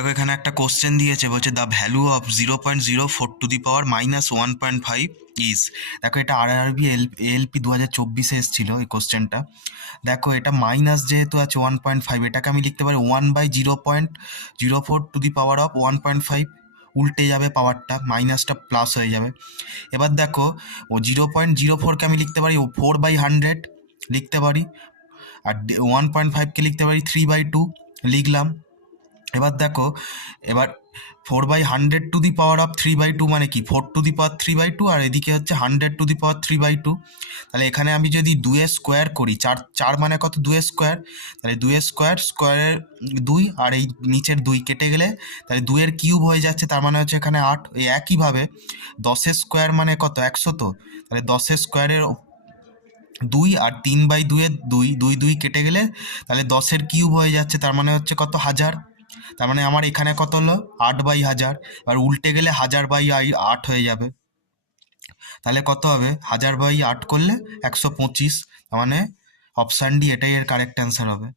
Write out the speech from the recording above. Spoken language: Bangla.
দেখো এখানে একটা কোশ্চেন দিয়েছে, বলছে the value of 0.04 to the power -1.5 is. দেখো এটা RRB ALP 2024 এসেছিল এই কোশ্চেনটা। দেখো এটা মাইনাস যেহেতু আছে 1.5, এটাকে আমি লিখতে পারি 1/0.04 টু দি পাওয়ার অফ 1.5। উল্টে যাবে পাওয়ারটা, মাইনাসটা প্লাস হয়ে যাবে। এবার দেখো ও 0.04কে আমি লিখতে পারি 4/100 লিখতে পারি, আর 1.5কে লিখতে পারি 3/2 লিখলাম। এবার দেখো, এবার 4/100 টু দি পাওয়ার অফ 3/2 মানে কি 4 টু দি পাওয়ার 3/2, আর এদিকে হচ্ছে 100 টু দি পাওয়ার 3/2। তাহলে এখানে আমি যদি 2 স্কোয়ার করি, 4 মানে কত 2 স্কোয়ার, তাহলে 2 স্কোয়ার স্কোয়ারের 2, আর এই নিচের 2 কেটে গেলে তাহলে 2 এর কিউব হয়ে যাচ্ছে, তার মানে হচ্ছে এখানে 8। এই একইভাবে 10 স্কোয়ার মানে কত 100, তো তাহলে 10 স্কোয়ারের 2 আর 3/2 এর 2, 2 2 কেটে গেলে তাহলে 10-এর কিউব হয়ে যাচ্ছে, তার মানে হচ্ছে কত 1000। তার মানে আমার এখানে কত হলো 8/1000। আর উল্টে গেলে 1000/8 হয়ে যাবে। তাহলে কত হবে 1000/8 করলে 125। তার মানে অপশান ডি এটাই এর কারেক্ট অ্যান্সার হবে।